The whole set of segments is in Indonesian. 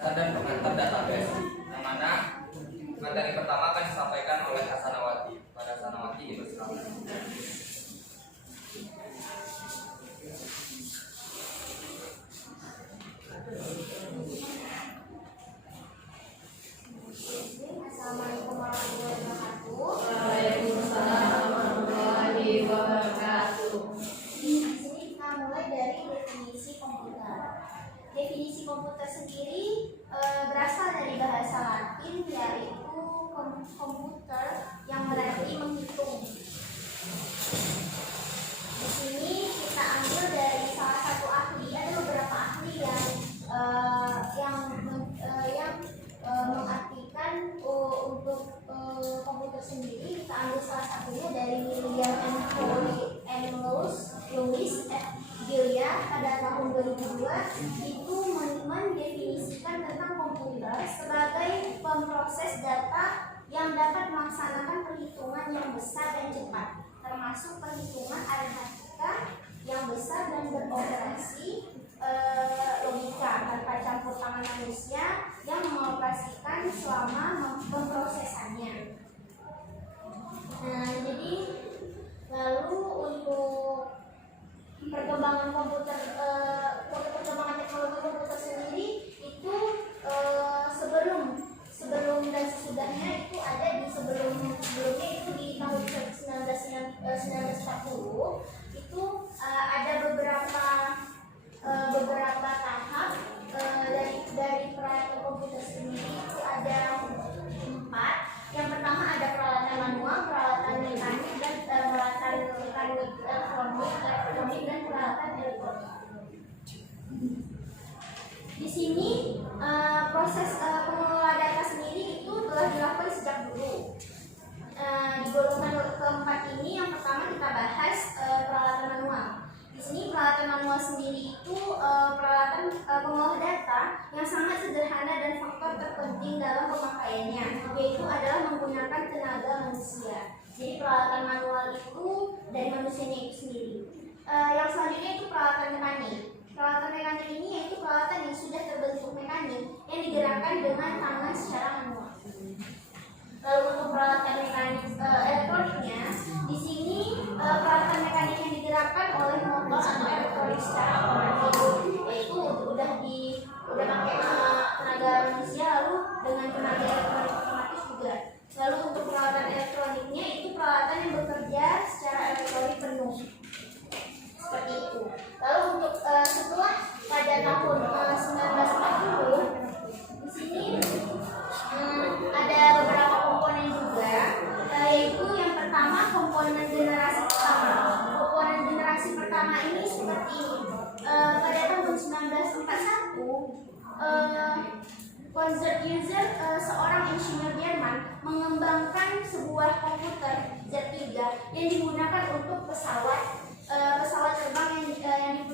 Dan pengantar database, yang mana materi pertama akan disampaikan oleh Hasanawati. Pada Hasanawati dipersilakan. Assalamualaikum warahmatullahi wabarakatuh. Waalaikumsalam warahmatullahi wabarakatuh. Di sini kita mulai dari definisi komputer. Definisi komputer sendiri berasal dari bahasa Latin, yaitu komputer yang berarti menghitung. Di sini kita ambil dari salah satu ahli, ada beberapa ahli yang mengartikan untuk komputer sendiri. Kita ambil salah satunya dari William M. Foley and Louis F. Gilia pada tahun 2002. Itu mendefinisikan tentang komputer sebagai pemproses data yang dapat melaksanakan perhitungan yang besar dan cepat, termasuk perhitungan aritmatika yang besar dan beroperasi logika tanpa campur tangan manusia yang mengoperasikan selama memprosesannya. Nah, jadi lalu untuk perkembangan perkembangan teknologi komputer sendiri itu sebelum dan sesudahnya itu ada di sebelumnya itu di tahun 1940 itu ada beberapa tahap dari peralatan komputer sendiri itu ada 4. Yang pertama ada peralatan manual, peralatan mekanik, dan peralatan mekanik elektronik dan peralatan elektronik. Di sini proses pengelola data sendiri itu telah dilakukan sejak dulu. Di golongan keempat ini yang pertama kita bahas peralatan manual. Di sini peralatan manual sendiri itu peralatan pengolah data yang sangat sederhana dan faktor terpenting dalam pemakaiannya, yaitu adalah menggunakan tenaga manusia. Jadi peralatan manual itu dari manusianya itu sendiri. Yang selanjutnya itu peralatan mekanik. Peralatan mekanik ini yaitu peralatan yang sudah terbentuk mekanik yang digerakkan dengan tangan secara manual. Lalu untuk peralatan mekanik elektroniknya, di sini peralatan mekanik yang digerakkan oleh motor atau elektronik secara otomatis, yaitu udah pakai tenaga manusia lalu dengan tenaga elektronik otomatis juga. Lalu untuk peralatan elektroniknya itu peralatan yang bekerja secara elektronik penuh, seperti itu. Lalu untuk setelah pada tahun 1940 di sini ada beberapa komponen juga, yaitu yang pertama komponen generasi pertama. Komponen generasi pertama ini seperti pada tahun 1941 Konrad Zuse, seorang insinyur Jerman, mengembangkan sebuah komputer Z3 yang digunakan untuk pesawat terbang yang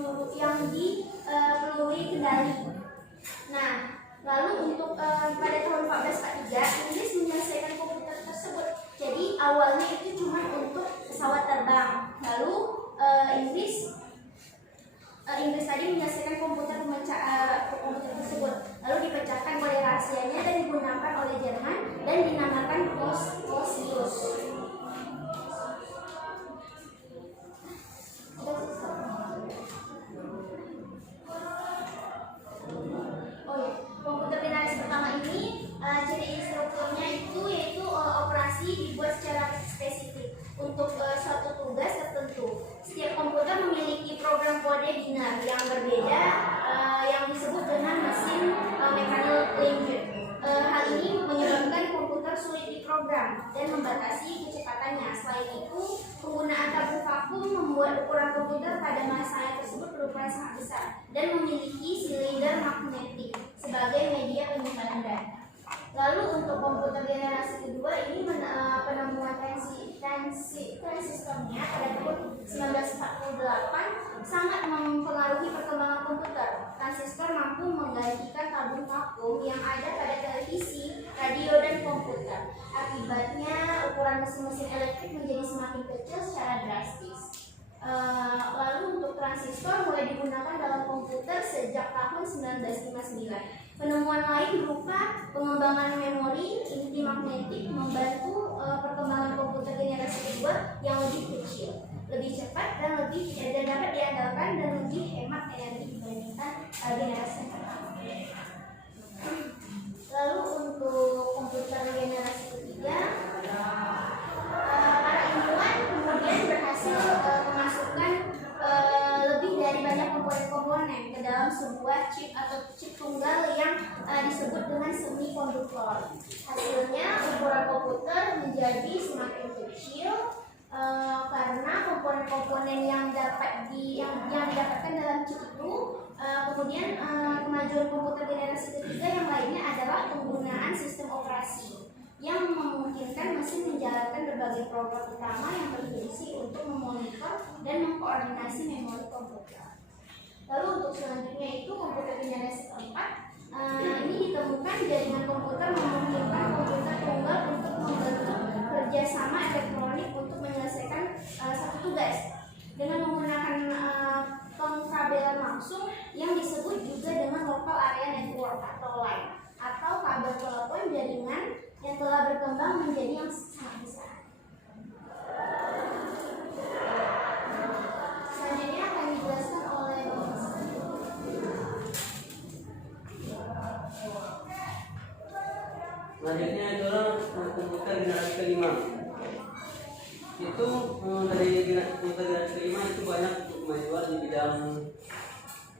dipeluri kendali. Nah, lalu untuk pada tahun 1443 Inggris menyelesaikan komputer tersebut. Jadi awalnya itu cuma untuk pesawat terbang. Lalu Inggris tadi menyelesaikan komputer tersebut. Lalu dipecahkan oleh rahasianya dan digunakan oleh Jerman dan dinamakan Clausius. Komputer generasi pertama ini ciri instrukturnya yaitu operasi dibuat secara spesifik untuk suatu tugas tertentu. Setiap komputer memiliki program kode binar yang berbeda yang disebut dengan mesin mechanical language. Hal ini menyebabkan komputer sulit diprogram dan membatasi kecepatannya. Selain itu, penggunaan tabung vakum membuat ukuran komputer pada masanya tersebut berukuran sangat besar dan memiliki silinder magnetik sebagai media penyimpanan data. Lalu untuk komputer generasi kedua ini penemuan transistornya pada tahun 1948 sangat mempengaruhi perkembangan komputer. Transistor mampu menggantikan tabung vakum yang ada pada televisi, radio, dan komputer. Akibatnya ukuran mesin-mesin elektrik menjadi semakin kecil secara drastis. Lalu untuk transistor mulai digunakan dalam komputer sejak tahun 1959. Penemuan lain berupa pengembangan memori inti magnetik membantu perkembangan komputer generasi kedua yang lebih kecil, lebih cepat dan dapat diandalkan dan lebih hemat energi dibandingkan generasi pertama. Lalu untuk komputer generasi ketiga, para ilmuwan kemudian berhasil memasukkan lebih dari banyak komponen ke dalam sebuah chip atau chip tunggal yang disebut dengan semikonduktor. Hasilnya ukuran komputer menjadi semakin kecil karena komponen-komponen yang didapatkan dalam chip itu. Kemudian kemajuan komputer generasi ketiga yang lainnya adalah penggunaan sistem operasi yang memungkinkan mesin menjalankan berbagai program utama yang berfungsi untuk memonitor dan mengkoordinasi memori komputer. Lalu untuk selanjutnya itu komputer generasi keempat, ini ditemukan jaringan komputer memungkinkan komputer tunggal untuk membentuk kerjasama elektronik untuk menyelesaikan satu tugas dengan menggunakan pengkabelan langsung yang disebut juga dengan local area network atau LAN atau kabel telepon jaringan yang telah berkembang menjadi yang sangat besar. Selanjutnya akan dijelaskan oleh selanjutnya adalah komputer generasi kelima. Itu dari komputer generasi kelima itu banyak kemajuan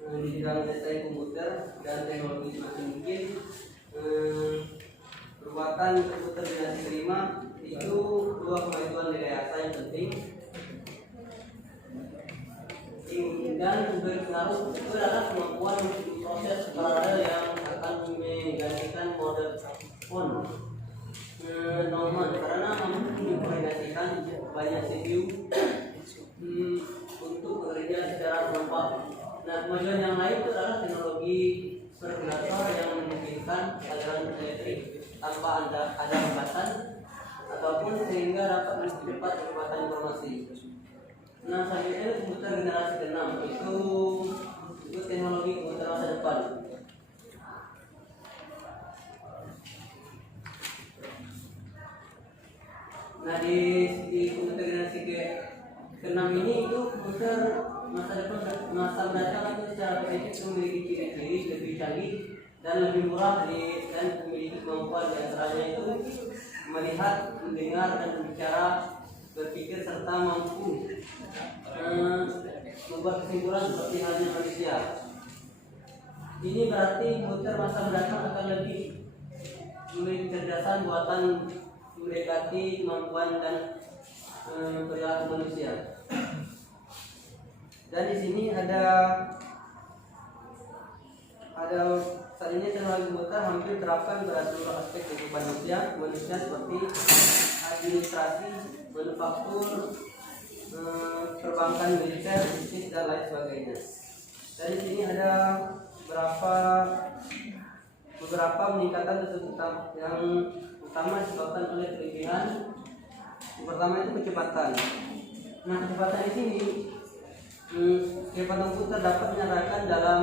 di bidang desain komputer dan teknologi semakin mungkin. Perbuatan komputer generasi kelima itu dua kemajuan rekayasa yang penting dan berpengaruh itu adalah kemampuan proses paralel yang akan menggantikan model phone normal karena mampu mengkoordinasikan banyak CPU untuk bekerja secara serempak. Nah, kemajuan yang lain itu adalah teknologi sirkulator yang memungkinkan aliran elektrik tanpa ada hambatan ataupun sehingga dapat mempercepat percepatan informasi. Nah, selanjutnya komputer generasi ke-6 itu teknologi komputer masa depan. Nah, di komputer generasi ke-6 ini itu komputer masa depan masa mendatang itu secara prinsip memiliki ciri-ciri lebih canggih dan lebih murah dan memiliki kemampuan di antaranya itu melihat, mendengar dan berbicara, berpikir serta mampu membuat kesimpulan seperti halnya manusia. Ini berarti komputer masa mendatang akan lebih memiliki kecerdasan buatan mendekati kemampuan dan perilaku manusia. Dan di sini ada saat ini teknologi komputer hampir diterapkan pada seluruh aspek kehidupan manusia seperti administrasi, manufaktur, perbankan, militer, bisnis dan lain sebagainya. Dan di sini ada beberapa peningkatan yang utama disebabkan oleh kelebihan. Yang pertama itu kecepatan. Nah, kecepatan di sini kecepatan komputer dapat menyatakan dalam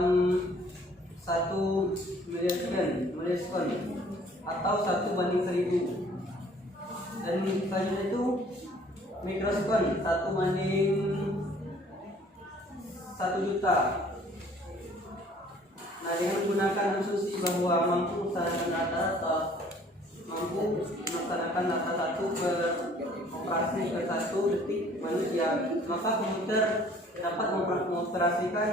1 milisekund atau 1/1000. Dan selanjutnya itu mikrosekund 1/1 juta. Nah, dengan menggunakan asumsi bahwa mampu melaksanakan data 1 per operasi per 1 detik manusia, maka komputer dapat mengoperasikan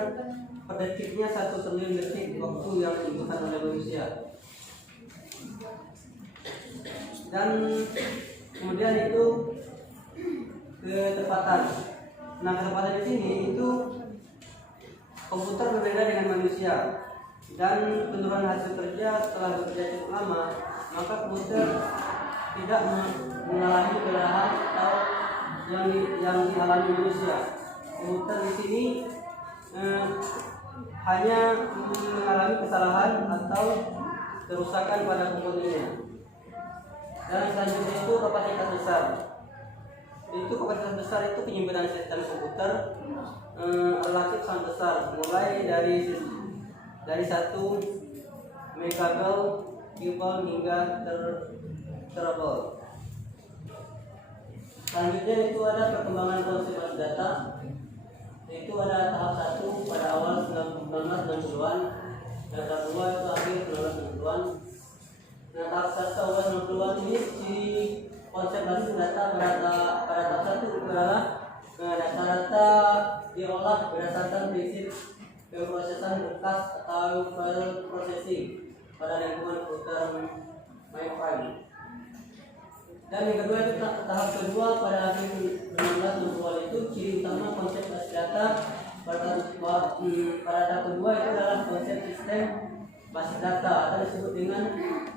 per detiknya 1 triliun detik waktu yang dibutuhkan oleh manusia. Dan kemudian itu ketepatan. Nah, ketepatan di sini itu komputer berbeda dengan manusia. Dan penurunan hasil kerja setelah bekerja cukup lama, maka komputer tidak mengalami kelelahan atau yang dialami manusia. Komputer di sini hanya mengalami kesalahan atau kerusakan pada komponennya. Dan selanjutnya itu kapasitas besar. Kapasitas besar itu penyimpanan sistem komputer relatif sangat besar, mulai dari 1 mengkabel, keyboard hingga terabel. Selanjutnya itu ada perkembangan konsep basis data. Itu ada tahap 1 pada awal 1960-an, dan tahap 2 itu akhir 1960-an. Nah, tahap 1 awal 90-an ini si konsep basis data pada tahap 1 itu adalah data-data diolah berdasarkan prinsip pemrosesan berkas atau file processing pada lingkungan komputer mainframe. Dan yang kedua itu tahap kedua pada akhir 1960-an itu ciri utama konsep basis data pada tahap kedua itu adalah konsep sistem basis data atau disebut dengan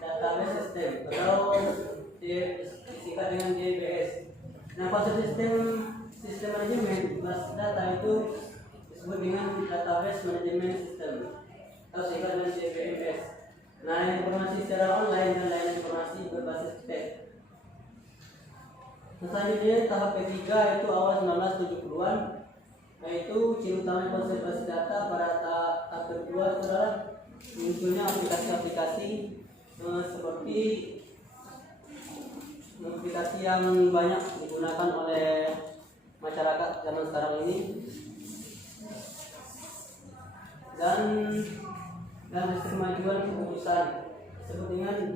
database system atau disingkat dengan DBS. Nah, konsep sistem manajemen basis data itu disebut dengan database management system atau disingkat dengan DBMS. Nah, informasi secara online dan layanan informasi berbasis teks. Selanjutnya tahap ketiga itu awal 1970-an, yaitu ciri utama konsep basis data pada tahap kedua itu adalah munculnya aplikasi-aplikasi seperti aplikasi yang banyak digunakan oleh masyarakat zaman sekarang ini, dan sistem kemajuan keputusan disebut dengan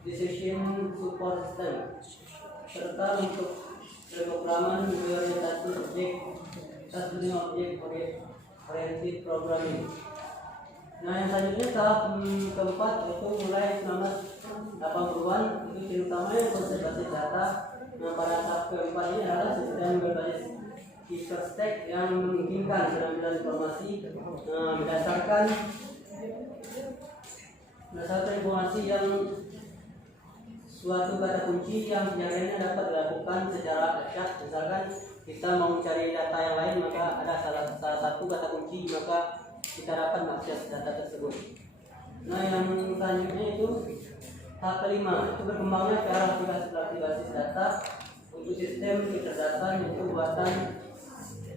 decision support system, serta untuk pemrograman berorientasi objek oriented programming. Nah, yang selanjutnya tahap keempat itu mulai 1980-an, itu ciri utamanya konsep basis data. Nah, pada tahap keempat ini adalah sistem berbasis hypertext yang memungkinkan pengambilan informasi berdasarkan informasi yang suatu kata kunci yang biasanya dapat dilakukan secara acak. Misalkan kita mau mencari data yang lain, maka ada salah satu kata kunci, maka kita dapat mengakses data tersebut. Nah, yang selanjutnya itu tahap kelima, itu berkembangnya ke arah aplikasi basis data untuk sistem kecerdasan yaitu buatan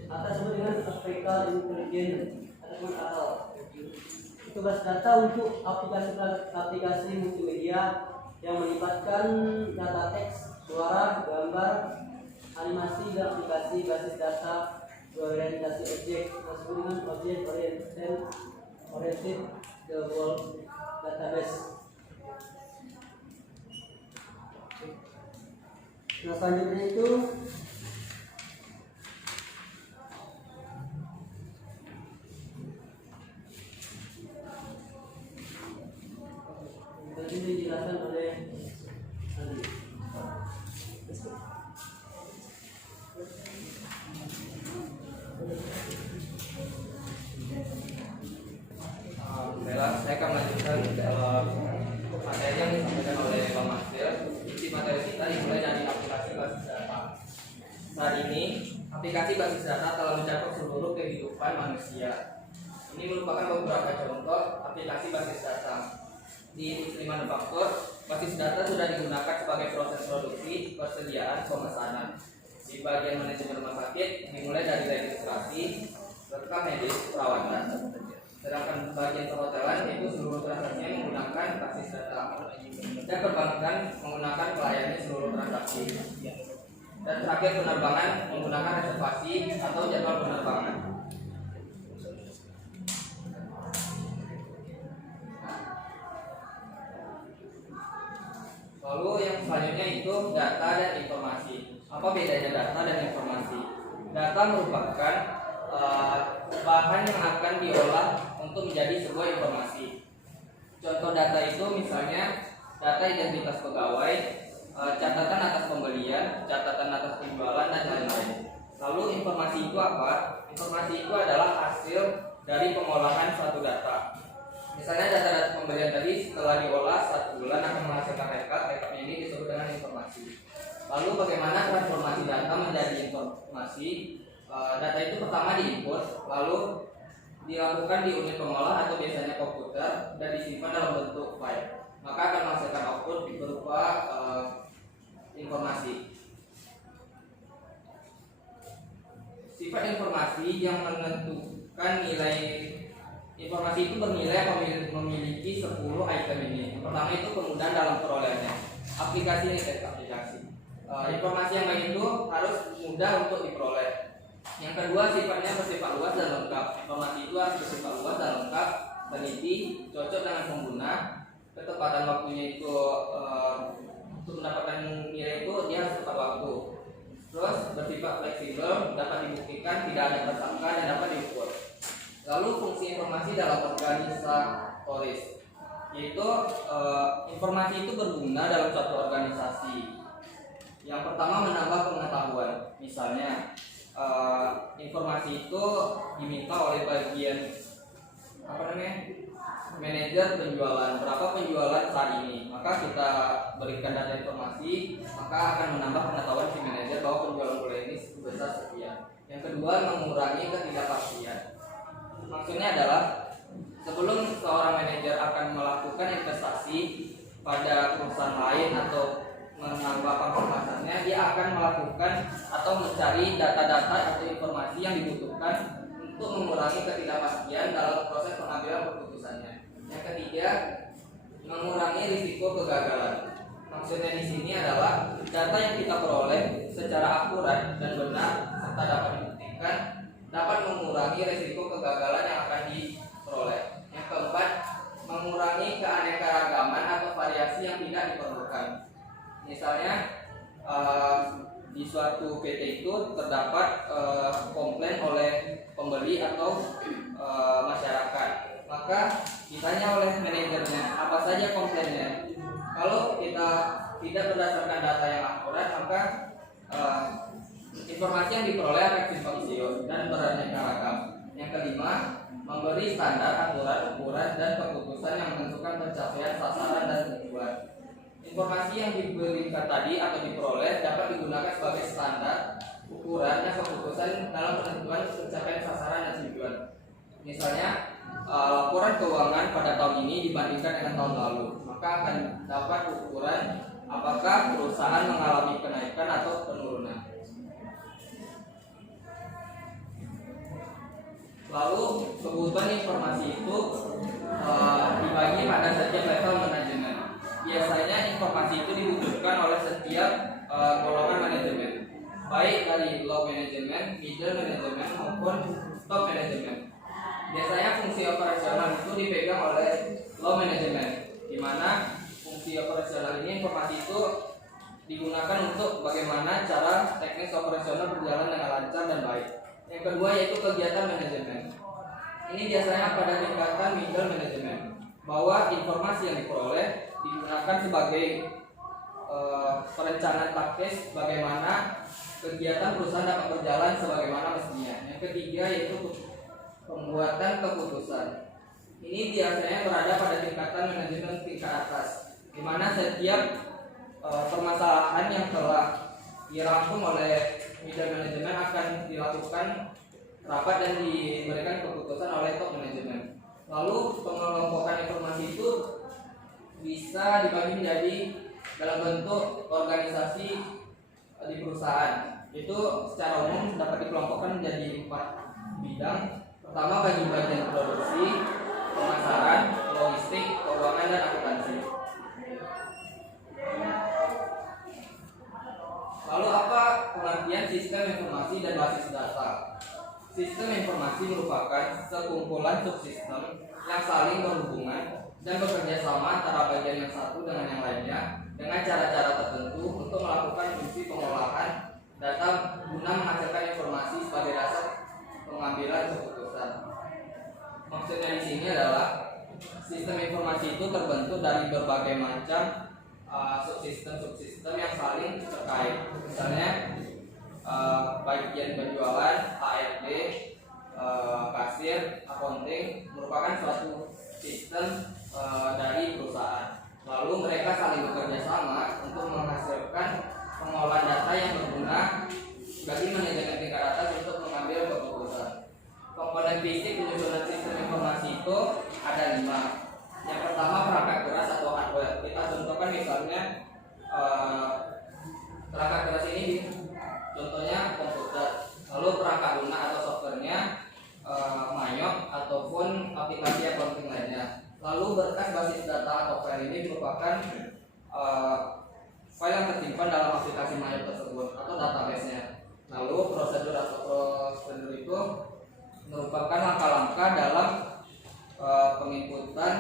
atau disebut dengan artificial intelligence ataupun AL. Itu basis data untuk aplikasi multimedia yang melibatkan data teks, suara, gambar, animasi, dan aplikasi basis data berorientasi objek, disebut dengan object oriented database. Nah, selanjutnya itu tadi dijelaskan oleh Andi. Baiklah, saya akan melanjutkan materi yang disampaikan oleh Pak Masdir. Isi materi kita dimulai dari aplikasi basis data. Saat ini, aplikasi basis data telah mencakup seluruh kehidupan manusia. Ini merupakan beberapa contoh aplikasi basis data. Di industri manufaktur, basis data sudah digunakan sebagai proses produksi, persediaan, pemesanan. Di bagian manajemen rumah sakit, dimulai dari registrasi, rekam medis, perawatan. Sedangkan bagian perhotelan itu seluruh transaksinya menggunakan basis data, dan perbankan menggunakan pelayanan seluruh transaksi. Dan terakhir penerbangan menggunakan reservasi atau jadwal penerbangan. Lalu yang selanjutnya itu data dan informasi. Apa bedanya data dan informasi? Data merupakan bahan yang akan diolah untuk menjadi sebuah informasi. Contoh data itu misalnya data identitas pegawai, catatan atas pembelian, catatan atas penjualan, dan lain-lain. Lalu informasi itu apa? Informasi itu adalah hasil dari pengolahan suatu data. Misalnya data-data pembelian tadi setelah diolah 1 bulan akan menghasilkan rekap ini disebut dengan informasi. Lalu bagaimana transformasi data menjadi informasi? Data itu pertama diinput, lalu dilakukan di unit pengolah atau biasanya komputer dan disimpan dalam bentuk file. Maka akan menghasilkan output berupa informasi. Sifat informasi yang menentukan nilai informasi itu bernilai memiliki 10 item ini. Yang pertama itu kemudahan dalam perolehannya. Aplikasi ini aplikasi. Informasi yang baik itu harus mudah untuk diperoleh. Yang kedua sifatnya bersifat luas dan lengkap. Informasi itu harus bersifat luas dan lengkap, teliti, cocok dengan pengguna. Ketepatan waktunya itu untuk mendapatkan nilai itu dia harus tepat waktu. Terus bersifat fleksibel, dapat dibuktikan, tidak ada tersangka dan dapat diukur. Lalu fungsi informasi dalam organisatoris, yaitu informasi itu berguna dalam suatu organisasi. Yang pertama menambah pengetahuan. Misalnya informasi itu diminta oleh bagian manajer penjualan, berapa penjualan saat ini, maka kita berikan data informasi, maka akan menambah pengetahuan si manajer bahwa penjualan bulan ini sebesar sekian. Yang kedua mengurangi ketidakpastian. Maksudnya adalah sebelum seorang manajer akan melakukan investasi pada perusahaan lain atau menambah pangkasannya, dia akan melakukan atau mencari data-data atau informasi yang dibutuhkan untuk mengurangi ketidakpastian dalam proses pengambilan keputusannya. Yang ketiga, mengurangi risiko kegagalan. Maksudnya di sini adalah data yang kita peroleh secara akurat dan benar serta dapat dibuktikan dapat mengurangi risiko kegagalan yang akan diperoleh. Yang keempat, mengurangi keanekaragaman atau variasi yang tidak diperlukan. Misalnya di suatu PT itu terdapat komplain oleh pembeli atau masyarakat, maka ditanya oleh manajernya apa saja komplainnya. Kalau kita tidak berdasarkan data yang akurat, maka informasi yang diperoleh akan simpang siur dan beraneka ragam. Yang kelima, memberi standar, aturan, ukuran, dan keputusan yang menentukan pencapaian sasaran dan tujuan. Informasi yang diberikan tadi atau diperoleh dapat digunakan sebagai standar, ukuran, dan keputusan dalam penentuan pencapaian sasaran dan tujuan. Misalnya, laporan keuangan pada tahun ini dibandingkan dengan tahun lalu, maka akan dapat ukuran apakah perusahaan mengalami kenaikan atau penurunan. Lalu kebutuhan informasi itu dibagi pada setiap level manajemen. Biasanya informasi itu dibutuhkan oleh setiap golongan manajemen, baik dari low manajemen, middle manajemen maupun top manajemen. Biasanya fungsi operasional itu dipegang oleh low manajemen, di mana fungsi operasional ini informasi itu digunakan untuk bagaimana cara teknis operasional berjalan dengan lancar dan baik. Yang kedua yaitu kegiatan manajemen. Ini biasanya pada tingkatan middle manajemen, bahwa informasi yang diperoleh digunakan sebagai perencanaan taktis bagaimana kegiatan perusahaan dapat berjalan sebagaimana mestinya. Yang ketiga yaitu pembuatan keputusan. Ini biasanya berada pada tingkatan manajemen tingkat atas, di mana setiap permasalahan yang telah dirangkum oleh middle manajemen akan dilakukan rapat dan diberikan keputusan oleh top manajemen. Lalu pengelompokan informasi itu bisa dibagi menjadi dalam bentuk organisasi di perusahaan. Itu secara umum dapat dikelompokkan menjadi 4 bidang. Pertama bagi bagian produksi, pemasaran, logistik, keuangan, dan akuntansi. Lalu apa pengertian sistem informasi dan basis data? Sistem informasi merupakan sekumpulan subsistem yang saling berhubungan dan bekerja sama antara bagian yang satu dengan yang lainnya dengan cara-cara tertentu untuk melakukan fungsi pengolahan data guna menghasilkan informasi sebagai dasar pengambilan keputusan. Maksudnya di sini adalah sistem informasi itu terbentuk dari berbagai macam subsistem yang saling terkait. Misalnya bagian penjualan, HRD, kasir, accounting merupakan suatu sistem dari perusahaan. Lalu mereka saling bekerja sama untuk menghasilkan pengolahan data yang berguna bagi manajemen tingkat atas untuk mengambil keputusan. Komponen fisik penyusunan sistem informasi itu ada 5. Yang pertama perangkat keras atau hardware. Kita contohkan misalnya perangkat keras ini contohnya komputer. Lalu perangkat lunak atau softwarenya Mayok ataupun aplikasi atau file ini merupakan file yang tersimpan dalam aplikasi Mayo tersebut atau database-nya. Lalu prosedur itu merupakan langkah-langkah dalam penginputan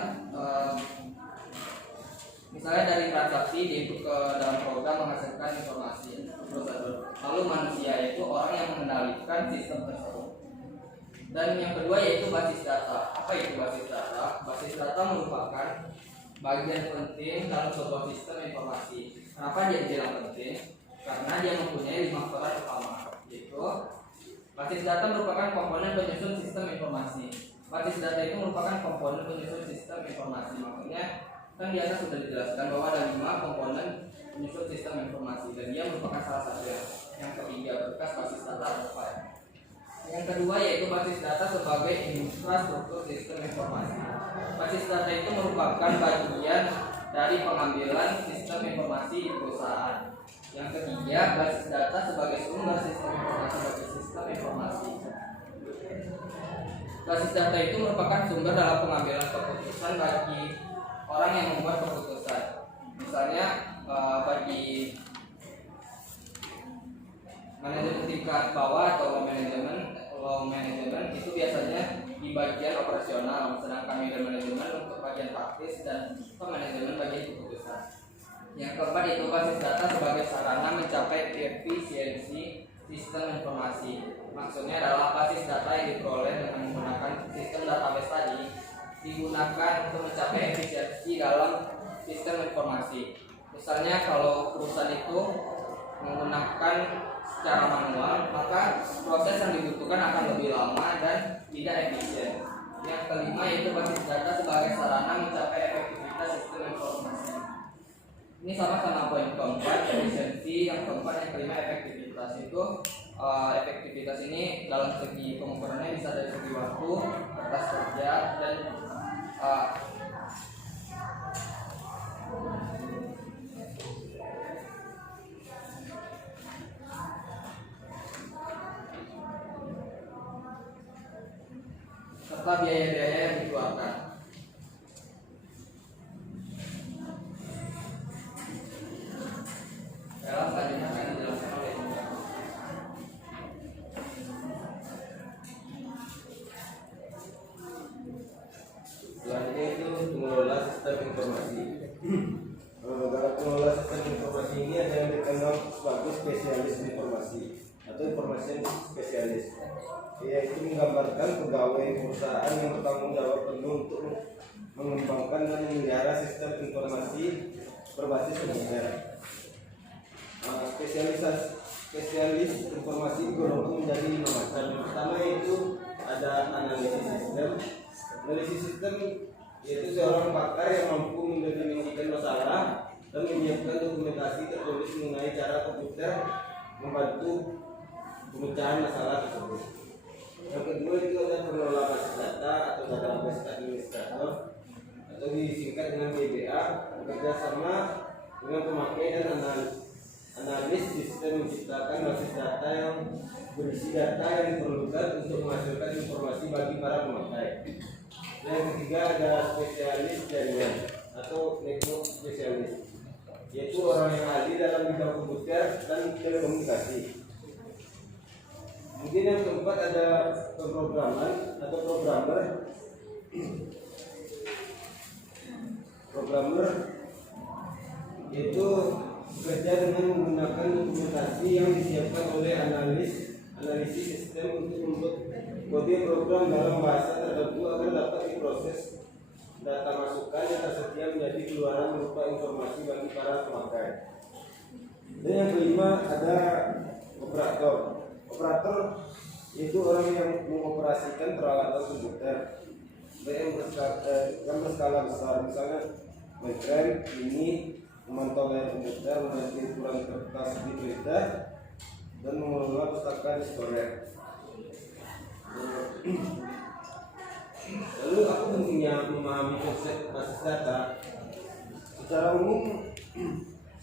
misalnya dari transaksi diinput ke dalam program menghasilkan informasi prosedur. Lalu manusia yaitu orang yang mengendalikan sistem tersebut. Dan yang kedua yaitu basis data. Apa itu basis data? Basis data merupakan bagian penting dalam sebuah sistem informasi. Kenapa dia bilang penting? Karena dia mempunyai 5 peran utama, yaitu basis data merupakan komponen penyusun sistem informasi. Basis data itu merupakan komponen penyusun sistem informasi. Maksudnya kan di atas sudah dijelaskan bahwa ada 5 komponen penyusun sistem informasi dan dia merupakan salah satunya. Yang ketiga berkas basis data atau file. Yang kedua yaitu basis data sebagai infrastruktur sistem informasi. Basis data itu merupakan bagian dari pengambilan sistem informasi di perusahaan. Yang ketiga, basis data sebagai sumber sistem informasi bagi sistem informasi. Basis data itu merupakan sumber dalam pengambilan keputusan bagi orang yang membuat keputusan. Misalnya bagi manajemen tingkat bawah atau low manajemen itu biasanya di bagian operasional, sedangkan middle manajemen untuk bagian praktis dan manajemen bagian keputusan. Yang keempat itu basis data sebagai sarana mencapai efisiensi sistem informasi. Maksudnya adalah basis data yang diperoleh dengan menggunakan sistem database tadi digunakan untuk mencapai efisiensi dalam sistem informasi. Misalnya kalau perusahaan itu menggunakan secara manual, maka proses yang dibutuhkan akan lebih lama dan tidak efisien. Yang kelima yaitu basis data sebagai sarana mencapai efektivitas sistem informasi. Ini sama poin keempat, efisiensi. Yang keempat, yang kelima efektivitas. Itu efektivitas ini dalam segi pengukurannya bisa dari segi waktu, kertas kerja, dan serta biaya-biaya yang dikeluarkan. Dalam selanjutnya akan dijelaskan oleh Bunda. Selanjutnya itu pengelola sistem informasi. Dalam pengelola sistem informasi ini ada yang dikenal sebagai spesialis informasi atau informasi spesialis, yaitu menggambarkan pegawai perusahaan yang bertanggung jawab penuh untuk mengembangkan dan memelihara sistem informasi berbasis komputer. Spesialis informasi digolongkan menjadi 5 macam. Yang pertama yaitu ada analisis sistem. Analisis sistem yaitu seorang pakar yang mampu mendefinisikan masalah dan menyiapkan dokumentasi tertulis mengenai cara komputer membantu pemecahan masalah tersebut. Yang kedua itu ada pengelola basis data atau database administrator atau disingkat dengan DBA, bekerja sama dengan pemakai dan analis sistem menciptakan basis data yang berisi data yang diperlukan untuk menghasilkan informasi bagi para pemakai. Yang ketiga ada spesialis jaringan atau network spesialis, yaitu orang yang ahli dalam bidang komputer dan telekomunikasi. Mungkin yang keempat ada pemrograman atau programmer. Programmer itu bekerja dengan menggunakan dokumentasi yang disiapkan oleh analisis sistem untuk membuat kode program dalam bahasa tertentu agar dapat diproses data masukan yang tersedia menjadi keluaran berupa informasi bagi para pemakai. Dan yang kelima ada operator. Operator itu orang yang mengoperasikan peralatan komputer yang berskala besar, misalnya mainframe, ini memantau layar komputer, meneliti ukuran kertas di printer, dan mengelola pustaka di storage. Lalu apa pentingnya memahami konsep basis data? Secara umum,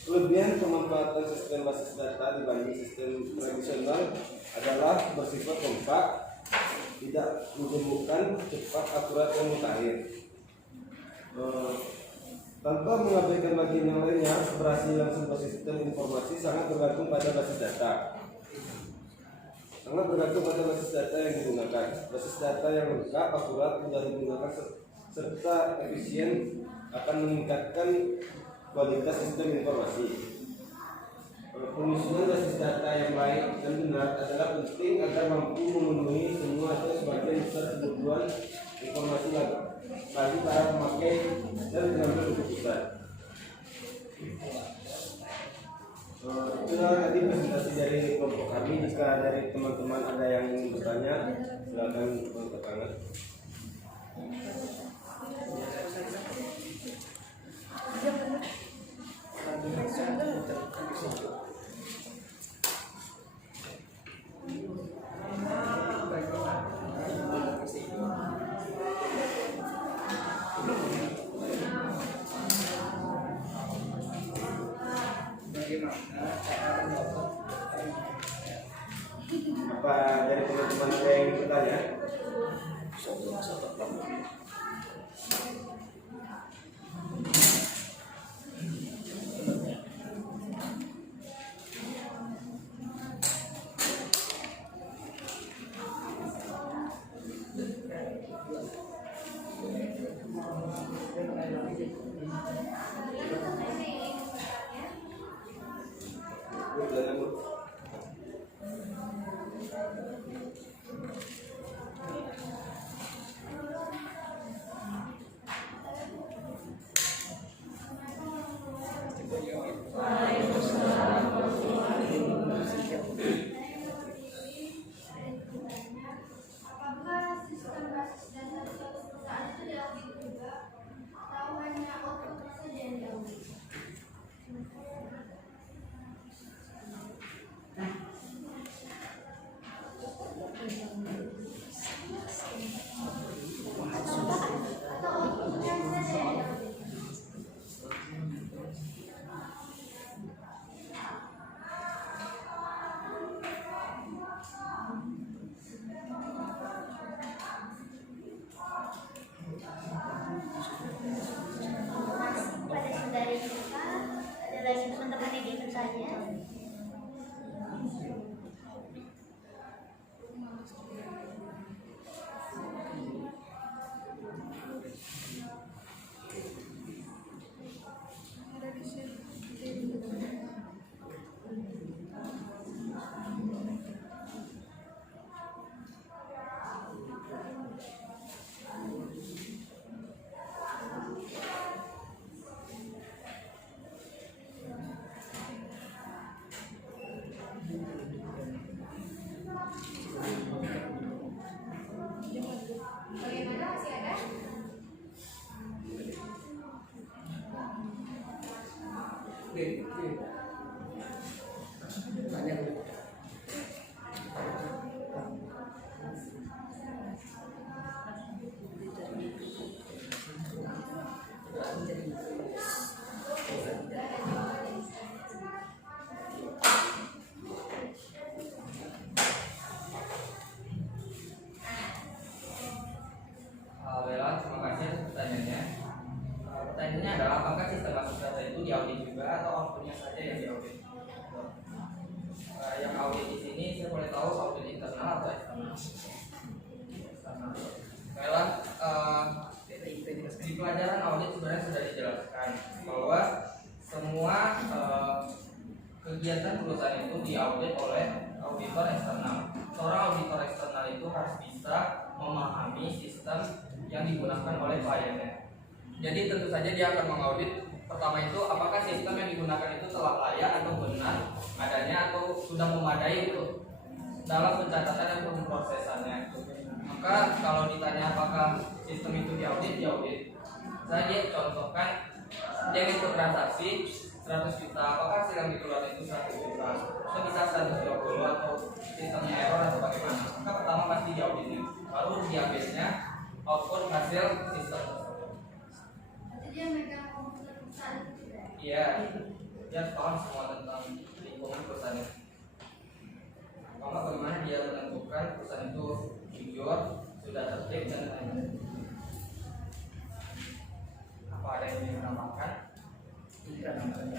kelebihan pemanfaatan sistem basis data dibanding sistem tradisional adalah bersifat kompak, tidak menemukan cepat, akurat, dan mutakhir. Tanpa mengabaikan bagian yang lainnya, keberhasilan sebuah sistem informasi sangat bergantung pada basis data. Sangat bergantung pada basis data yang digunakan. Basis data yang lengkap, akurat, mudah digunakan, serta efisien akan meningkatkan kualitas sistem informasi. Penyusunan basis data yang baik dan benar adalah penting agar mampu memenuhi semua atau sebagian besar kebutuhan informasi bagi para pemakai dan pengambil keputusan. Itulah tadi presentasi dari kelompok kami. Jika dari teman-teman ada yang ingin bertanya, silakan angkat tangan. Apa dari teman-teman ada yang ingin bertanya? Apakah sistem basis data suatu perusahaan itu diaudit juga atau hanya output saja yang diaudit? Atau outputnya saja yang diaudit? Pada saudari kita, ada lagi teman-teman yang ingin bertanya? Bagaimana, masih ada? Bella, terima kasih atas pertanyaannya. Pertanyaannya adalah apakah sistem basis data itu diaudit juga atau outputnya saja yang diaudit? Yang audit di sini saya boleh tahu audit internal atau eksternal? Eksternal. Baiklah, di pelajaran audit sebenarnya sudah dijelaskan bahwa semua kegiatan perusahaan itu diaudit oleh auditor eksternal. Seorang auditor eksternal itu harus bisa memahami sistem yang digunakan oleh kliennya. Jadi tentu saja dia akan mengaudit pertama itu apakah sistem yang digunakan itu telah layak atau benar adanya atau sudah memadai itu dalam pencatatan dan pemrosesannya. Maka kalau ditanya apakah sistem itu diaudit. Saya contohkan dia itu transaksi 100 juta, apakah hasil yang dikeluarkan itu 100 juta atau bisa 120 atau sistemnya error atau bagaimana? Maka pertama pasti diauditnya, baru diambilnya output hasil sistem. Jadi dia megang komputer perusahaan itu juga? Iya, dia paham semua tentang lingkungan perusahaan itu. Pertama bagaimana dia menentukan perusahaan itu jujur, sudah tertib dan lain-lain. Apa ada yang ingin menambahkan? Tidak, namanya.